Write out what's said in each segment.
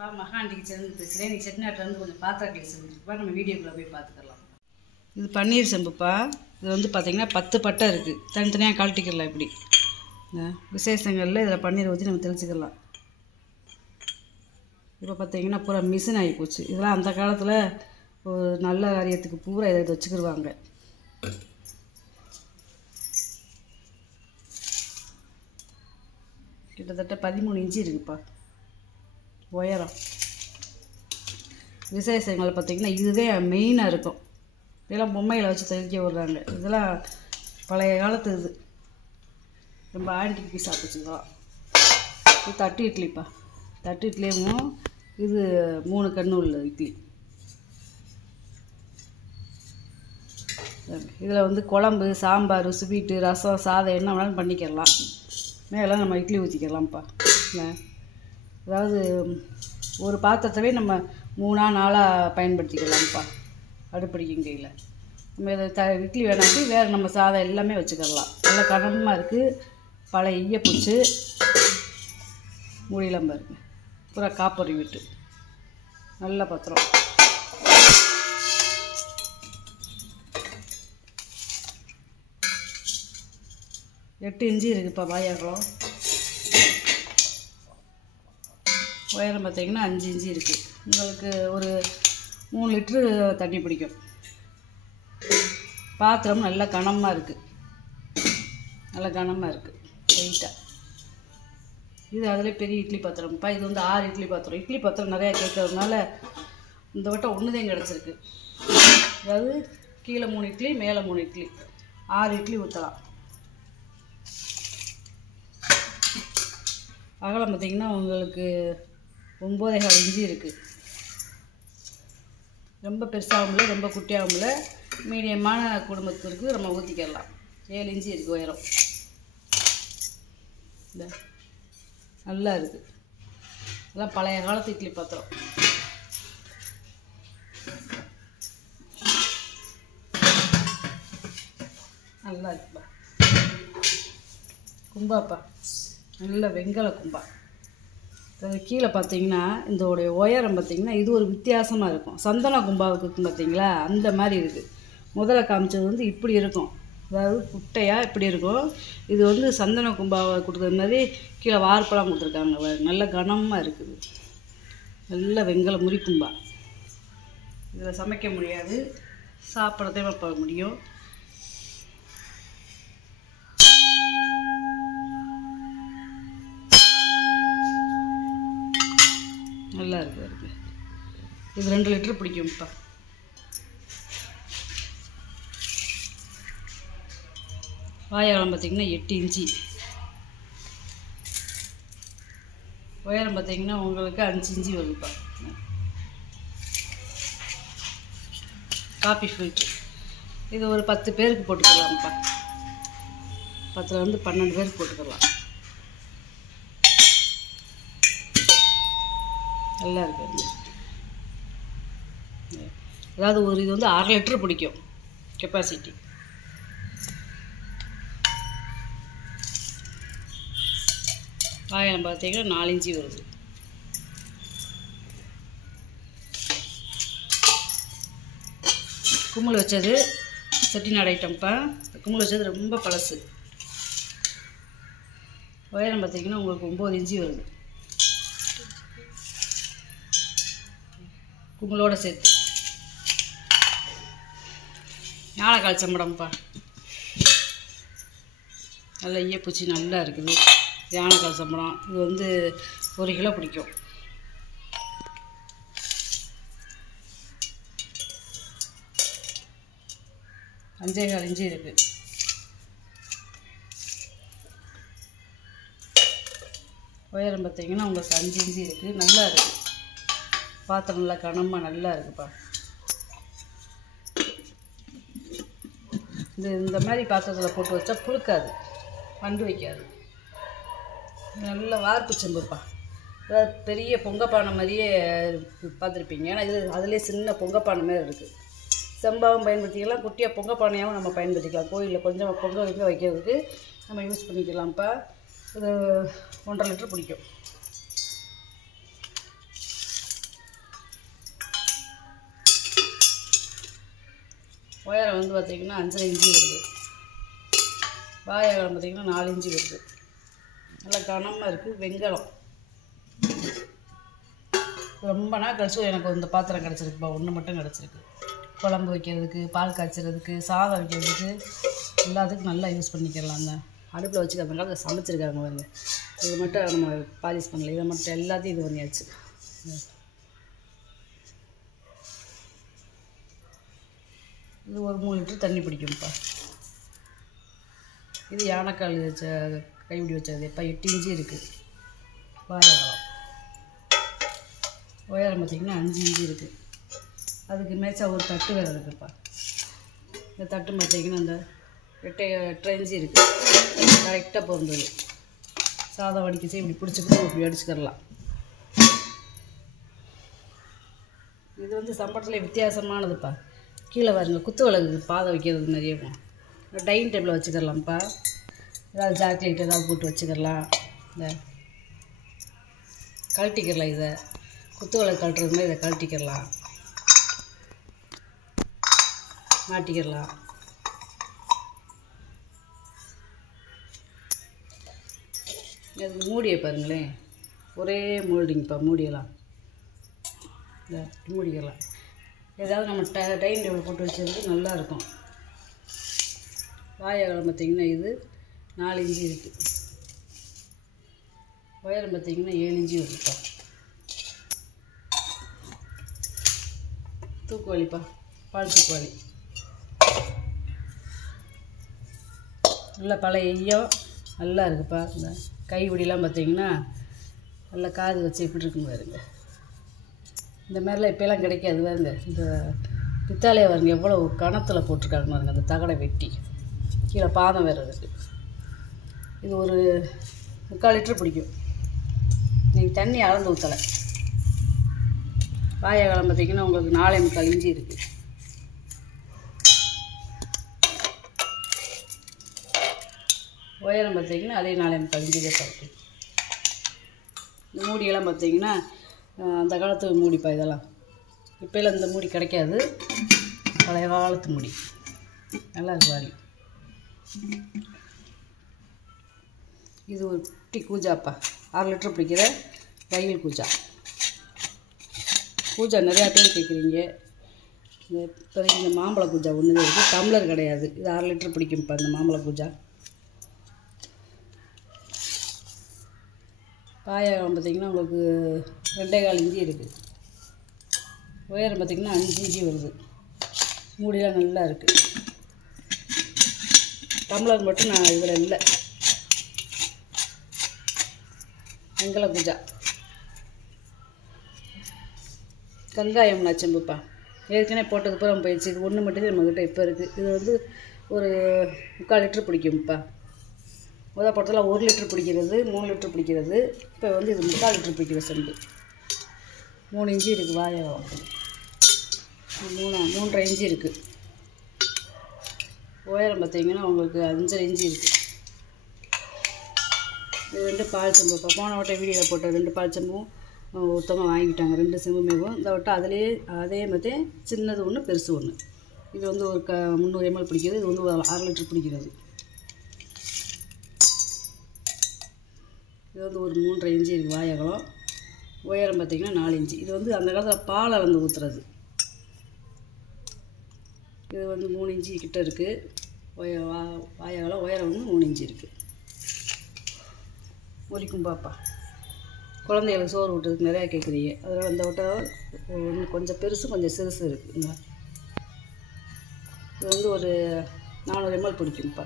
மகாண்டி kitchen பேசுகிறேன். நீ செட்டிநாட்டிலேருந்து கொஞ்சம் பாத்திரம் கிளீன் செஞ்சுருப்பா. நம்ம வீடியோக்குள்ளே போய் பார்த்துக்கலாம். இது பன்னீர் செம்புப்பா. இது வந்து பார்த்திங்கன்னா 10 பட்டை இருக்குது. தனித்தனியாக கழட்டிக்கலாம். இப்படி விசேஷங்களில் இதில் பன்னீர் ஊற்றி நம்ம தெளிச்சிக்கலாம். இப்போ பார்த்திங்கன்னா பூரா மிஷின் ஆகி போச்சு. இதெல்லாம் அந்த காலத்தில் ஒரு நல்ல காரியத்துக்கு பூரா இதை வச்சுக்கிடுவாங்க. கிட்டத்தட்ட 13 இன்ச்சு இருக்குப்பா உயரம். விசேஷங்கள் பார்த்திங்கன்னா இதுதான் மெயினாக இருக்கும். இதெல்லாம் பொம்மைகளை வச்சு தெளிக்க விடுறாங்க. இதெல்லாம் பழைய காலத்து இது. ரொம்ப ஆன்டிக் பீஸாக போச்சுக்கலாம். இது தட்டு இட்லிப்பா. தட்டு இட்லியும் இது 3 கண்ணு உள்ள இட்லி. இதில் வந்து குழம்பு, சாம்பார், ஸ்வீட்டு, ரசம், சாதம் என்ன வேணாலும் பண்ணிக்கலாம். மேலே நம்ம இட்லி ஊற்றிக்கலாம்ப்பா. அதாவது ஒரு பாத்திரத்தவே நம்ம 3-4 பயன்படுத்திக்கலாம்ப்பா. அடுப்படிக்கும் கையில் நம்ம இதை இட்லி வேணாட்டி வேறு நம்ம சாதம் எல்லாமே வச்சுக்கலாம். நல்லா கனமாக இருக்குது. பழைய ஈய பூச்சு மூடிலாம் பாருங்க. பூரா காப்பரி விட்டு நல்ல பாத்திரம். எட்டு இன்ச்சு இருக்குப்பா வாயாகலம். உயரம் பார்த்திங்கன்னா 5 இன்ச்சு இருக்குது. உங்களுக்கு ஒரு 3 லிட்ரு தண்ணி பிடிக்கும். பாத்திரம் நல்லா கனமாக இருக்குது. நல்லா கனமாக இருக்குது வெயிட்டாக. இது அதில் பெரிய இட்லி பாத்திரம்ப்பா. இது வந்து 6 இட்லி பாத்திரம். இட்லி பாத்திரம் நிறையா கேட்கறதுனால இந்த வட்டம் ஒன்று தான் கிடச்சிருக்கு. அதாவது கீழே 3 இட்லி, மேலே 3 இட்லி, 6 இட்லி ஊற்றலாம். அகலம் பார்த்திங்கன்னா உங்களுக்கு 9.25 இன்ச்சு இருக்குது. ரொம்ப பெருசாகவும் இல்லை, ரொம்ப குட்டியாகவும் இல்லை, மீடியமான குடும்பத்திற்கு நம்ம ஊற்றிக்கலாம். 7 இன்ச்சு இருக்குது உயரம். இந்த நல்லா இருக்குது. இதெல்லாம் பழைய காலத்து இட்லி பாத்திரம். நல்லா இருக்குப்பா. கும்பாப்பா, நல்ல வெங்கல கும்பா. அது கீழே பார்த்தீங்கன்னா இதோடைய உயரம் பார்த்திங்கன்னா இது ஒரு வித்தியாசமாக இருக்கும். சந்தன கும்பாவுக்கு இருக்கும் பார்த்திங்களா, அந்த மாதிரி இருக்குது. முதல்ல காமிச்சது வந்து இப்படி இருக்கும். அதாவது குட்டையாக இப்படி இருக்கும். இது வந்து சந்தன கும்பாவை கொடுக்குறது மாதிரி கீழே வார்ப்பெல்லாம் கொடுத்துருக்காங்க. நல்ல கனமாக இருக்குது. நல்ல வெங்கல முறிக்கும்பா. இதில் சமைக்க முடியாது, சாப்பிட்றதே வைப்ப முடியும். நல்லா இருக்குது. இது 2 லிட்டர் பிடிக்கும்ப்பா. வாயகலம் பார்த்திங்கன்னா 8 இன்ச்சு. உயரம் பார்த்திங்கன்னா உங்களுக்கு 5 இன்ச்சு வருதுப்பா. காப்பி ஃபில்ட்ரு இது ஒரு 10 பேருக்கு போட்டுக்கலாம்ப்பா. 10ல் வந்து 12 பேருக்கு போட்டுக்கலாம். நல்லா இருக்குது. அதாவது ஒரு இது வந்து 6 லிட்டர் பிடிக்கும் கெப்பாசிட்டி. வாயலம் பார்த்தீங்கன்னா 4 இன்ச்சு வருது. கும்பல் வச்சது செட்டிநாடு ஐட்டம்ப்பா. கும்பல் வச்சது ரொம்ப பழசு. உயரம் பார்த்தீங்கன்னா உங்களுக்கு 9 இன்ச்சு வருது கும்பலோட சேர்த்து. ஞானக்கால் சம்படம்ப்பா. நல்ல ஈயப்பூச்சி நல்லா இருக்குது. யானைக்கால் சம்பளம் இது வந்து 1 கிலோ பிடிக்கும். அஞ்சே 4 இன்ச்சு இருக்குது. உயரம் பார்த்திங்கன்னா உங்களுக்கு 5 இன்ச்சு இருக்குது. நல்லா இருக்குது. பாத்திரம் நல்லா கனமாக நல்லா இருக்குப்பா. இந்த மாதிரி பாத்திரத்தில் போட்டு வச்சா புழுக்காது, வண்டு வைக்காது. நல்ல வார்ப்பு செம்புப்பா. அதாவது பெரிய பொங்கப்பானை மாதிரியே பார்த்துருப்பீங்க. ஏன்னா இது அதிலே சின்ன பொங்கப்பானை மாதிரி இருக்குது. செம்பாவும் பயன்படுத்திக்கலாம், குட்டியாக பொங்கப்பானையாகவும் நம்ம பயன்படுத்திக்கலாம். கோயிலில் கொஞ்சம் பொங்க வைக்கிறதுக்கு நம்ம யூஸ் பண்ணிக்கலாம்ப்பா. இது 1.5 லிட்டர் பிடிக்கும். உயரம் வந்து பார்த்திங்கன்னா 5.5 இன்ச்சு வருது. வாய் அகலம் பார்த்திங்கன்னா 4 இன்ச்சு வருது. நல்லா கனமாக இருக்குது. வெங்கலம் ரொம்ப நாள் கழிச்சு எனக்கு இந்த பாத்திரம் கிடச்சிருக்குப்பா. ஒன்று மட்டும் கிடச்சிருக்கு. குழம்பு வைக்கிறதுக்கு, பால் காய்ச்சறதுக்கு, சாதம் வைக்கிறதுக்கு எல்லாத்துக்கும் நல்லா யூஸ் பண்ணிக்கலாம். அந்த அடுப்பில் வச்சுக்க அந்த காலத்தில் சமைச்சிருக்காங்க பாருங்க. இது மட்டும் நம்ம பாலிஷ் பண்ணல, இதை மட்டும் எல்லாத்தையும் இது பண்ணியாச்சு. இது ஒரு 3 லிட்டர் தண்ணி பிடிக்கும்ப்பா. இது யானைக்கால் வச்ச கைப்பிடி வச்சது. இப்போ 8 இன்ச்சு இருக்குது. வாயகலம் உயரம் பார்த்திங்கன்னா 5 இன்ச்சு இருக்குது. அதுக்கு மேட்சா ஒரு தட்டு வேறு இருக்குதுப்பா. இந்த தட்டு பார்த்திங்கன்னா அந்த 8 இன்ச்சு இருக்குது. கரெக்டாக பொருந்தது. சாதம் வடிக்கச்சு இப்படி பிடிச்சிக்கிட்டு இப்படி அடிச்சுக்கிடலாம். இது வந்து சம்பளத்தில் வித்தியாசமானதுப்பா. கீழே பாருங்க குத்து விளக்கு பாதை வைக்கிறது நிறைய டைனிங் டேபிளில் வச்சுக்கிடலாம்ப்பா. ஏதாவது சாக்லேட் ஏதாவது போட்டு வச்சுக்கிடலாம். இந்த கழட்டிக்கிடலாம். இதை குத்து விளக்கு கழட்டுறது மாதிரி இதை கழட்டிக்கிடலாம், மாட்டிக்கிடலாம். அதுக்கு மூடியை பாருங்களேன், ஒரே மோல்டிங்ப்பா. மூடியெல்லாம் இந்த மூடிக்கலாம். ஏதாவது நம்ம டைனிங் டேபிள் போட்டு வச்சுருக்கு நல்லாயிருக்கும். வாய் அகலம் பார்த்திங்கன்னா இது 4 இன்ச்சு இருக்குது. உயரம் பார்த்திங்கன்னா 7 இன்ச்சு வருதுப்பா. தூக்குவாளிப்பா, பால் தூக்குவாளி. நல்லா பழைய ஈயம் நல்லா இருக்குப்பா. இந்த கைப்பிடிலாம் பார்த்திங்கன்னா நல்லா காது வச்சு எப்படி இருக்குன்னு பாருங்க. இந்த மாதிரிலாம் இப்போலாம் கிடைக்காது பாருங்க. இந்த பித்தாலையை பாருங்க எவ்வளோ கணத்தில் போட்டிருக்காங்க பாருங்க. அந்த தகடை வெட்டி கீழே பாதம் வேறு இருக்குது. இது ஒரு 3/4 லிட்டர் பிடிக்கும். நீங்கள் தண்ணி அளந்து ஊற்றலை. வாய் அகலம் பார்த்திங்கன்னா உங்களுக்கு 4.25 இன்ச்சு இருக்குது. உயரம் பார்த்திங்கன்னா அதே 4.25 இன்ச்சு இருக்குது. இந்த மூடியெல்லாம் பார்த்திங்கன்னா அந்த காலத்து மூடிப்பா. இதெல்லாம் இப்போலாம் இந்த மூடி கிடைக்காது. பழைய காலத்து மூடி நல்லா இருக்கு வாலி. இது ஒரு குட்டி கூஜாப்பா. 6 லிட்டர் பிடிக்கிற ரயில் கூஜா. கூஜா நிறையா பேர் கேட்குறீங்க. இந்த மாம்பழ கூஜா ஒன்று தான் இருக்குது. டம்ளர் கிடையாது. இது 6 லிட்டர் பிடிக்கும்ப்பா இந்த மாம்பழ கூஜா. பாயகம் பார்த்திங்கன்னா உங்களுக்கு 2.25 இன்ச்சு இருக்குது. உயரம் பார்த்திங்கன்னா 5 இன்ச்சு வருது. மூடிலாம் நல்லா இருக்குது. டம்ளர் மட்டும் நான் இதில் இல்லை. வெங்கல பூஜா கங்காயம் நச்சம்புப்பா. ஏற்கனவே போட்டது பூரா போயிடுச்சு. இது ஒன்று மட்டும் நம்மக்கிட்ட இப்போ இருக்குது. இது வந்து ஒரு 3/4 லிட்டர் பிடிக்கும்ப்பா. முதல் போட்டதில் 1 லிட்டர் பிடிக்கிறது, 3 லிட்டர் பிடிக்கிறது. இப்போ வந்து இது 3/4 லிட்டர் பிடிக்கிற செம்பு. 3 இன்ச்சு இருக்குது. வாயகம் 3.5 இன்ச்சு இருக்குது. உயரம் பார்த்திங்கன்னா உங்களுக்கு 5.5 இன்ச்சு இருக்குது. இது 2 பால் செம்புப்பா. போன வட்டை வீடியோவில் போட்ட 2 பால் செம்பும் ஒருத்தவங்க வாங்கிட்டாங்க. 2 செம்புமேவும். இந்த வட்டம் அதே மாதிரி சின்னது ஒன்று பெருசு ஒன்று. இது வந்து ஒரு 300 ml பிடிக்கிறது. இது வந்து ஒரு 6 லிட்டர் பிடிக்கிறது. இது வந்து ஒரு 3.5 இன்ச்சு இருக்குது. வாயகலம் உயரம் பார்த்திங்கன்னா 4 இன்ச்சு. இது வந்து அந்த காலத்தில் பால் அளந்து ஊற்றுறது. இது வந்து 3 இன்ச்சு கிட்ட இருக்குது. வாயகலம் உயரம் வந்து 3 இன்ச்சு இருக்குது. ஒலிக்கும் பாப்பா. குழந்தைகளுக்கு சோறு விட்டுறதுக்கு நிறையா கேட்குறீங்க. அதோட அந்த வட்டம் ஒன்று கொஞ்சம் பெருசு கொஞ்சம் சிறுசு இருக்குதுங்க. இது வந்து ஒரு 400 ml பிடிக்கும்ப்பா.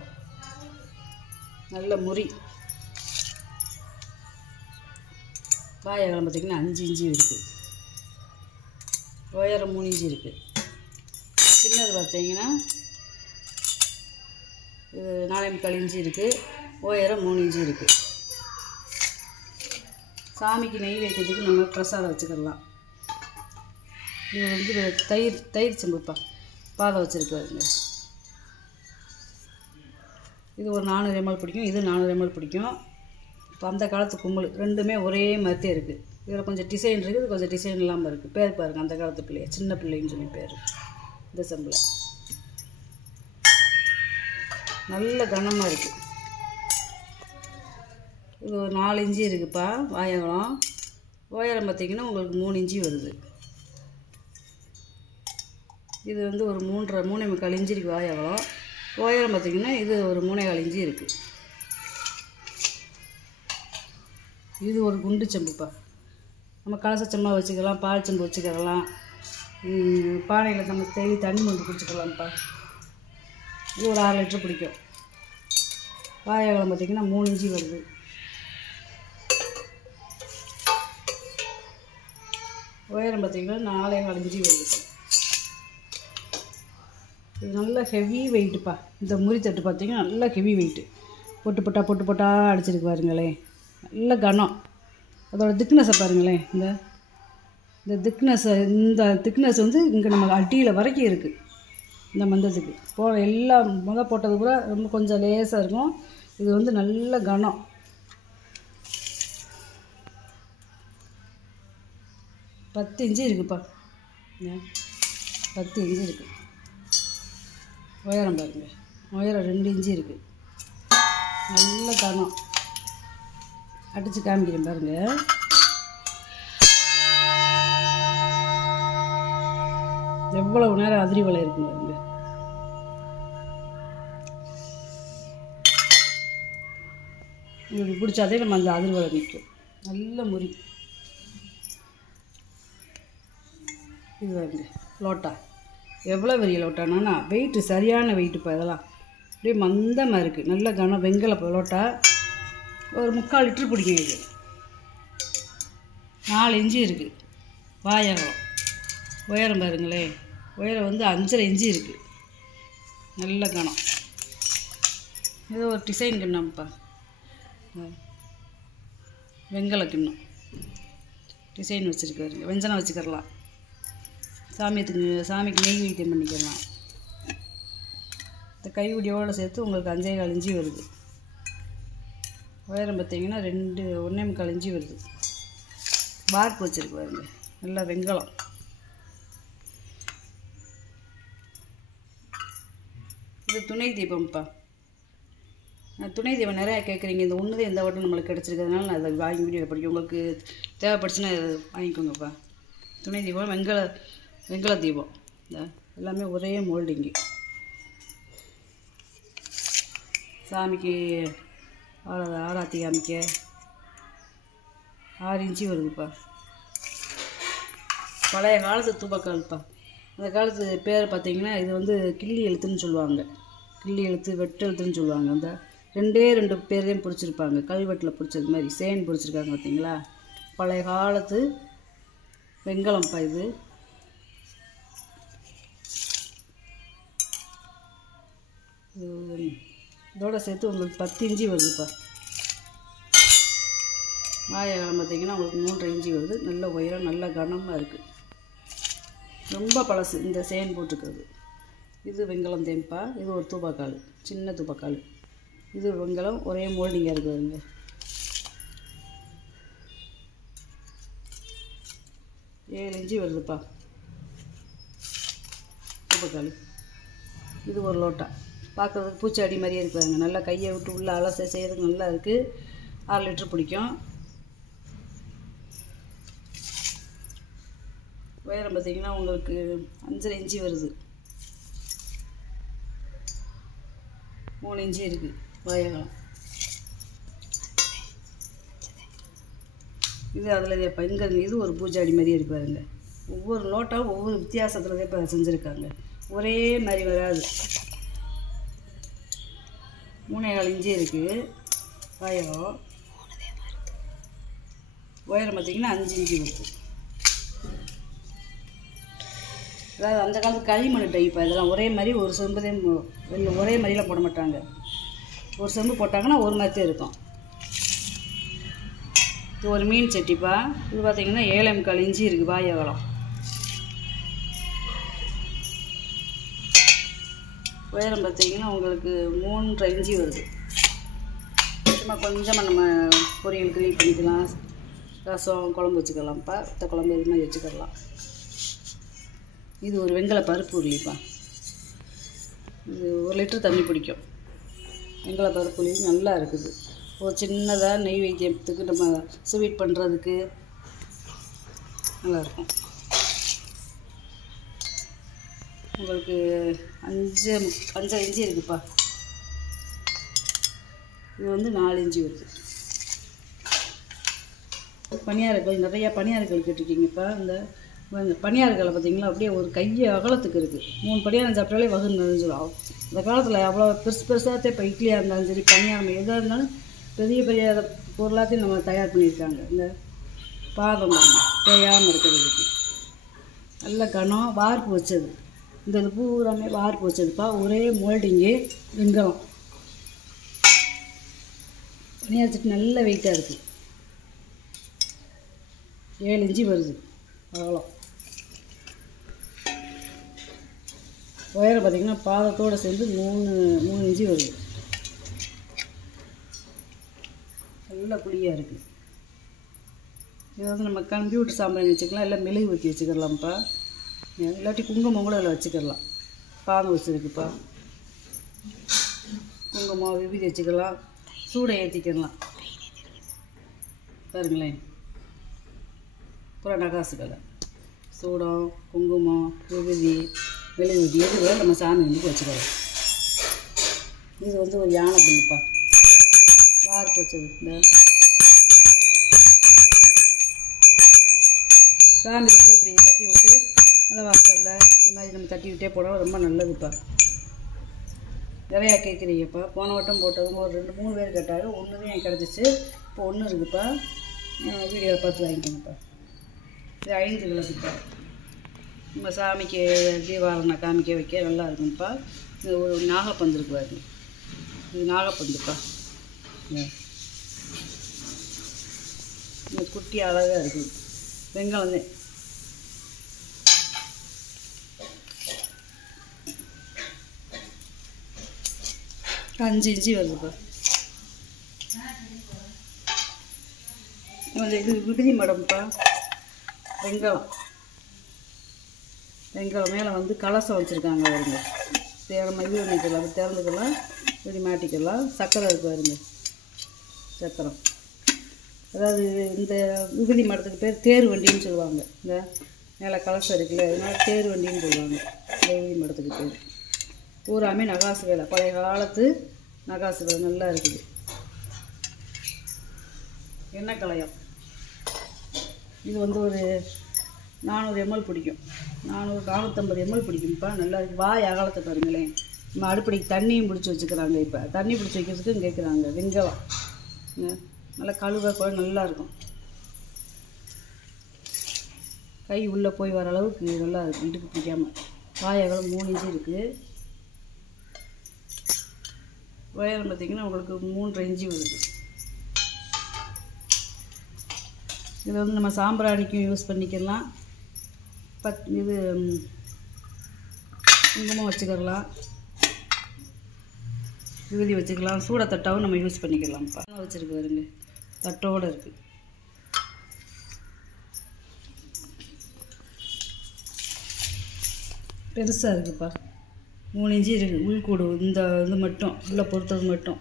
நல்ல முறி. வாயகலம் பார்த்திங்கன்னா 5 இன்ச்சு இருக்குது. உயரம் 3 இன்ச்சு இருக்குது. சின்னது பார்த்திங்கன்னா இது 4.25 இன்ச்சு இருக்குது. உயரம் 3 இன்ச்சு இருக்குது. சாமிக்கு நெய் வைக்கிறதுக்கு நம்ம பிரசாதம் வச்சுக்கிடலாம். இது வந்து தயிர் செம்புப்பா. பாதை வச்சுருக்காருங்க. இது ஒரு 400 ml பிடிக்கும். இது 400 ml பிடிக்கும். இப்போ அந்த காலத்து கும்பல் ரெண்டுமே ஒரே மாதிரி இருக்குது. இதில் கொஞ்சம் டிசைன் இருக்குது, கொஞ்சம் டிசைன் இல்லாமல் இருக்குது. பேர் பாருங்கள், அந்த காலத்து பிள்ளைய சின்ன பிள்ளைன்னு சொல்லி பேர் இந்த செம்பில். நல்ல கனமாக இருக்குது. இது ஒரு 4 இன்ச்சு இருக்குதுப்பா வாயகம். உயரம் பார்த்திங்கன்னா உங்களுக்கு 3 இன்ச்சு வருது. இது வந்து ஒரு 3.5 இன்ச்சு இருக்குது வாயகம். உயரம் பார்த்திங்கன்னா இது ஒரு 3.25 இன்ச்சு இருக்குது. இது ஒரு குண்டு செம்புப்பா. நம்ம கலச செம்பா வச்சுக்கலாம், பால் செம்பு வச்சுக்கலாம், பானையில் நம்ம தேடி தண்ணி வந்து குடிச்சிக்கலாம்ப்பா. இது ஒரு 6 லிட்டர் பிடிக்கும். வாயகம் பார்த்திங்கன்னா 3 இன்ச்சு வருது. உயரம் பார்த்திங்கன்னா 4.25 இன்ச்சு வருது. இது நல்ல ஹெவி வெயிட்டுப்பா. இந்த முறி தட்டு பார்த்திங்கன்னா நல்லா ஹெவி வெயிட்டு. பொட்டு பொட்டா அடிச்சிருக்கு பாருங்களேன். நல்ல கனம். அதோட திக்னஸை பாருங்களேன். இந்த திக்னஸ் வந்து இங்கே நம்ம அடியில் வரைக்கும் இருக்குது. இந்த மந்தத்துக்கு எல்லாம் போட்டது கூட ரொம்ப கொஞ்சம் லேசாக இருக்கும். இது வந்து நல்ல கனம். பத்து இன்ச்சு இருக்குதுப்பா. 10 இன்ச்சு இருக்குது. உயரம் பாருங்கள். உயரம் 2 இன்ச்சு இருக்குது. நல்ல கனம். அடித்து காமிக்கிறேன் பாருங்கள். எவ்வளவு நேரம் அதிரி வலை இருக்குங்க பாருங்க. இப்படி பிடிச்சாதே நம்ம அந்த அதிரி வலை நிற்கும். நல்ல முறி. இது பாருங்க லோட்டா. எவ்வளோ பெரிய லோட்டானா வெயிட்டு சரியான வெயிட்டுப்பா. இதெல்லாம் அப்படியே மந்தமாக இருக்குது. நல்ல கனம் வெங்கல லோட்டா. ஒரு 3/4 லிட்டர் பிடிக்கும். இது 4 இன்ச்சு இருக்குது வாயகம். உயரம் பாருங்களேன். உயரம் வந்து 5.5 இன்ச்சு இருக்குது. நல்ல கனம். இது ஒரு டிசைன் கிண்ணம்ப்பா. வெங்கல கிண்ணம் டிசைன் வச்சுருக்காருங்க. வெஞ்சனம் வச்சுக்கலாம். சாமிக்கு நெய் வைத்தியம் பண்ணிக்கலாம். இந்த கைவிடியோடு சேர்த்து உங்களுக்கு 5.25 இன்ச்சு வருது. உயரம் பார்த்திங்கன்னா 1.25 இன்ச்சு வருது. பார்க் வச்சுருக்கு பாருங்க. நல்லா வெங்கலம். இது துணை தீபம்ப்பா. துணை தீபம் நிறையா கேட்குறீங்க. இந்த ஒன்று தான் எந்த வட்டம் நம்மளுக்கு கிடச்சிருக்கிறதுனால நான் அதை வாங்கி வீடியோ படிக்கும். உங்களுக்கு தேவைப்படுச்சுன்னா வாங்கிக்கோங்கப்பா. துணை தீபம் வெங்கல தீபம். எல்லாமே ஒரே மோல்டிங்கு. சாமிக்கு ஆராத்தி காமிக்க 6 இன்ச்சு வருதுப்பா. பழைய காலத்து தூபக்கால்ப்பா. அந்த காலத்து பேர் பார்த்திங்கன்னா இது வந்து கிள்ளி எழுத்துன்னு சொல்லுவாங்க. கிள்ளி எழுத்து வெட்டு எழுத்துன்னு சொல்லுவாங்க. அந்த 2 பேரையும் பிடிச்சிருப்பாங்க. கல்வெட்டில் பிடிச்சது மாதிரி சேன் பிடிச்சிருக்காங்க பார்த்திங்களா. பழைய காலத்து வெங்கலம்ப்பா இது. இதோட சேர்த்து உங்களுக்கு 10 இன்ச்சு வருதுப்பா. வாயகம் பார்த்திங்கன்னா உங்களுக்கு 3.5 இன்ச்சு வருது. நல்ல உயரம் நல்ல கனமாக இருக்குது. ரொம்ப பழசு இந்த சேன் போட்டுக்கிறது. இது வெங்கலம் தேம்பா. இது ஒரு தூபாக்கால், சின்ன தூபாக்கால். இது வெங்கலம் ஒரே மோல்டிங்காக இருக்குதுங்க. ஏழு இன்ச்சு வருதுப்பா தூபாக்கால். இது ஒரு லோட்டா. பார்க்குறதுக்கு பூச்சாடி மாதிரியே இருக்குதுங்க. நல்லா கையை விட்டு உள்ளே அலச செய்கிறதுக்கு நல்லா இருக்குது. 6 லிட்டர் பிடிக்கும். உயரம் பார்த்திங்கன்னா உங்களுக்கு 5.5 இன்ச்சு வருது. 3 இன்ச்சு இருக்குது வாயகம். இது அதில் இங்கே இது ஒரு பூஜாடி மாதிரியே இருப்பாருங்க. ஒவ்வொரு லோட்டாவும் ஒவ்வொரு வித்தியாசத்தில் தான் இப்போ செஞ்சுருக்காங்க. ஒரே மாதிரி வராது. 3.25 இன்ச்சு இருக்குது வாயகம். உயரம் பார்த்திங்கன்னா 5 இன்ச்சு வருது. அதாவது அந்த காலத்து களிமண் டைப். இதெல்லாம் ஒரே மாதிரி ஒரு செம்பு ஒரே மாதிரிலாம் போட மாட்டாங்க. ஒரு செம்பு போட்டாங்கன்னா ஒரு மாதிரி தான் இருக்கும். இது ஒரு மீன் சட்டிப்பா. இது பார்த்திங்கன்னா 7.25 இன்ச்சு இருக்குது வாயகம். உயரம் பார்த்திங்கன்னா உங்களுக்கு 3.5 இன்ச்சு வருது. சும்மா கொஞ்சமாக நம்ம பொரியல் கிரீல் பண்ணிக்கலாம். ரசம் குழம்பு வச்சுக்கலாம்ப்பா. குழம்பு இது மாதிரி வச்சுக்கலாம். இது ஒரு வெங்கல பருப்பு உருளிப்பா. இது 1 லிட்டர் தண்ணி பிடிக்கும். வெங்கல பருப்புளி நல்லா இருக்குது. ஒரு சின்னதாக நெய்வேத்தியத்துக்கு நம்ம ஸ்வீட் பண்ணுறதுக்கு நல்லாயிருக்கும். உங்களுக்கு 5 இன்ச்சு இருக்குதுப்பா. இது வந்து 4 இன்ச்சு வருது. பனியாரக்கல் நிறையா பனியாரக்கல் கேட்டிருக்கீங்கப்பா. இந்த பனியாரக்கல்லை பார்த்தீங்களா அப்படியே ஒரு கையை அகலத்துக்கு இருக்குது. 3 பனியாரம் சாப்பிட்டாலே வகுறு நிறைஞ்சிடும். இந்த காலத்தில் அவ்வளோ பெருசாகத்தே இப்போ இட்லியாக இருந்தாலும் சரி பனியாரம் எதாக இருந்தாலும் பெரிய பெரிய பொருளாத்தையும் நம்ம தயார் பண்ணியிருக்காங்க. இந்த பாதம் தேயாமல் இருக்கிறதுக்கு நல்ல கனம் வார்ப்பு வச்சது. இந்த இது பூராமே வார்ப்பு வச்சதுப்பா. ஒரே மோல்டிங்கு வெங்கலம். பனியார சட்டி நல்ல வெயிட்டாக இருக்குது. 7 இன்ச்சு வருது அகலம். உயரம் பார்த்திங்கன்னா பாதத்தோடு சேர்ந்து 3 இன்ச்சு வருது. நல்ல குழியாக இருக்குது. இது வந்து நம்ம கம்ப்யூட்டர் சாம்பிராணி வச்சுக்கலாம், இல்லை மெழுகு ஊற்றி வச்சுக்கலாம்ப்பா. இல்லாட்டி குங்குமம் கூட அதில் வச்சுக்கலாம். பாதம் வச்சுருக்குப்பா. குங்குமம் விபூதி வச்சுக்கலாம், சூடை ஏற்றிக்கலாம். பாருங்களேன், பூரா நகாசு கலை. சூடம், குங்குமம், விபூதி, மெழுகு ஊற்றி எதுவும் நம்ம சாமி வந்து வச்சுக்கலாம். இது வந்து ஒரு யானை பில்லுப்பா, வார்ப்பு வச்சது. இந்த சாமி வீட்டில் இப்படி தட்டி விட்டு நல்லா வாசலில் இந்த மாதிரி நம்ம தட்டி விட்டே போனால் ரொம்ப நல்லதுப்பா. நிறையா கேட்குறீங்கப்பா. போன வட்டம் போட்டதும் ஒரு 2-3 பேர் கேட்டாங்க. ஒன்று தான் எனக்கு கிடச்சிச்சு. இப்போ 1 இருக்குப்பா. வீடியோவில் பார்த்து வாங்கிக்கோங்கப்பா. இது 5 கிலோக்குப்பா. நம்ம சாமிக்கு தீபாவளி காமிக்க வைக்க நல்லா இருக்கும்ப்பா. இது ஒரு நாகப்பந்து இருக்கு பாருங்க. இது நாகப்பந்துப்பா. இந்த குட்டி அழகாக இருக்குது. வெங்காயம் 5 இன்ச்சு வருதுப்பா. இது விடுதி மடம்ப்பா. வெங்காயம் மேலே வந்து கலசம் வச்சுருக்காங்க வருங்க. நம்ம இது பண்ணிக்கலாம், திறந்துக்கலாம், இப்படி மாட்டிக்கலாம். சக்கரை இருக்கு பாருங்க, சக்கரம். அதாவது இந்த விபூதி மடத்துக்கு பேர் தேர் வண்டின்னு சொல்லுவாங்க. இந்த மேலே கலசம் இருக்குல்ல, அதனால தேர் வண்டின்னு சொல்லுவாங்க இந்த விபூதி மடத்துக்கு பேர். பூராமே நகாசு வேலை, பழைய காலத்து நகாசு வேலை நல்லா இருக்குது. எண்ணெய் கலையம். இது வந்து ஒரு 400 ml பிடிக்கும். 450 ml பிடிக்கும்ப்பா. நல்லா இருக்குது. வாய் அகலத்தை பாருங்களேன். நம்ம அடுப்படிக்கு தண்ணியும் பிடிச்சி வச்சுக்கிறாங்க. இப்போ தண்ணி பிடிச்சி வைக்கிறதுக்கும் கேட்குறாங்க. வெங்காயம் நல்லா கழுவ கூட நல்லாயிருக்கும். கை உள்ளே போய் வர அளவுக்கு நல்லா இருக்கும். இடுப்பு பிடிக்காமல். வாய் அகலம் 3 இன்ச்சு இருக்குது. உயரம் பார்த்திங்கன்னா உங்களுக்கு 3.5 இன்ச்சு வருது. இதை வந்து நம்ம சாம்பிராணிக்கும் யூஸ் பண்ணிக்கலாம். இது குங்குமம் வச்சுக்கலாம், விபூதி வச்சுக்கலாம், சூட தட்டாவும் நம்ம யூஸ் பண்ணிக்கலாம்ப்பா. வச்சுருக்கு வருங்க, தட்டோடு இருக்குது. பெருசாக இருக்குதுப்பா. 3 இன்ச்சு இருக்குது. உள்கூடு இந்த இது மட்டும் உள்ளே பொறுத்தது மட்டும்.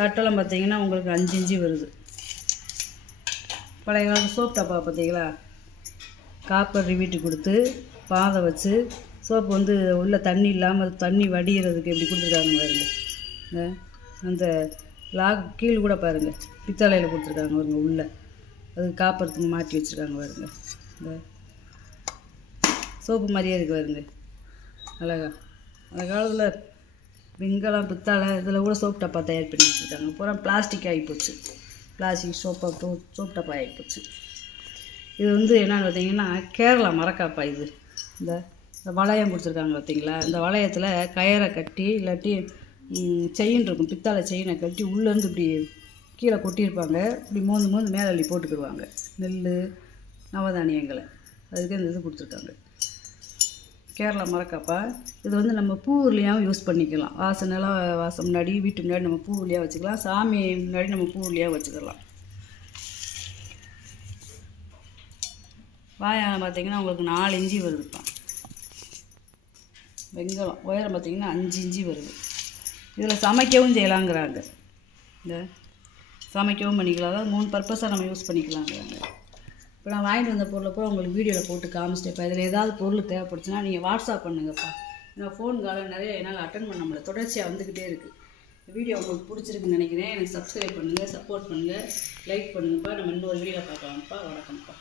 தட்டெல்லாம் பார்த்திங்கன்னா உங்களுக்கு 5 இன்ச்சு வருது. பழைய காலத்து சோப் டப்பா பார்த்தீங்களா, காப்பர் ரிவீட்டு கொடுத்து பாதம் வச்சு சோப்பு வந்து உள்ள தண்ணி இல்லாமல் தண்ணி வடிகிறதுக்கு எப்படி கொடுத்துருக்காங்க பாருங்க. அந்த லாக் கீழே கூட பாருங்கள் பித்தளையில் கொடுத்துருக்காங்க பாருங்க. உள்ளே அது காப்பருக்கு மாட்டி வச்சுருக்காங்க பாருங்க. இந்த சோப்பு மாதிரியே இருக்குது பாருங்க, அழகா. அந்த காலத்தில் வெங்கலம் பித்தளை இதில் கூட சோப் டப்பா தயார் பண்ணி வச்சுருக்காங்க. பூரா பிளாஸ்டிக் ஆகிப்போச்சு. பிளாஸ்டிக் சோப் டப்பா ஆகிப்போச்சு. இது வந்து என்னென்னு பார்த்தீங்கன்னா கேரளா மரக்காப்பா. இது இந்த வளையம் கொடுத்துருக்காங்க பார்த்தீங்களா. இந்த வளையத்தில் கயரை கட்டி இல்லாட்டி செயின் இருக்கும், பித்தாளை செயினை கட்டி உள்ளேருந்து இப்படி கீழே கொட்டியிருப்பாங்க. இப்படி மோந்து மேலே அள்ளி போட்டுக்கிடுவாங்க. நெல் நவதானியங்களை அதுக்கு இந்த இது கொடுத்துருக்காங்க. கேரளா மரக்காப்பா. இது வந்து நம்ம பூவுருளியாகவும் யூஸ் பண்ணிக்கலாம். வாசம் முன்னாடி வீட்டு முன்னாடி நம்ம பூவுருளியாக வச்சுக்கலாம். சாமி முன்னாடி நம்ம பூவுருளியாக வச்சுக்கலாம். வாயால் பார்த்திங்கன்னா உங்களுக்கு 4 இன்ச்சு வருதுப்பா. வெங்காயம் உயரம் பார்த்திங்கன்னா 5 இன்ச்சு வருது. இதில் சமைக்கவும் செய்யலாங்கிறாங்க. இந்த சமைக்கவும் பண்ணிக்கலாம், அதாவது 3 பர்பஸாக நம்ம யூஸ் பண்ணிக்கலாங்கிறாங்க. இப்போ நான் வாங்கிட்டு வந்த பொருளை பூரா உங்களுக்கு வீடியோவில் போட்டு காமிச்சிட்டேன். இப்போ இதில் ஏதாவது பொருள் தேவைப்படுச்சுன்னா நீங்கள் வாட்ஸ்அப் பண்ணுங்கப்பா. நான் ஃபோன் காலம் நிறைய என்னால் அட்டன் பண்ண முடியல, தொடர்ச்சியாக வந்துக்கிட்டே இருக்குது. வீடியோ உங்களுக்கு பிடிச்சிருக்குன்னு நினைக்கிறேன். எனக்கு சப்ஸ்கிரைப் பண்ணுங்கள், சப்போர்ட் பண்ணுங்கள், லைக் பண்ணுங்கப்பா. நம்ம இன்னொரு வீடியோவில் பார்க்கலாம்ப்பா. வணக்கம்ப்பா.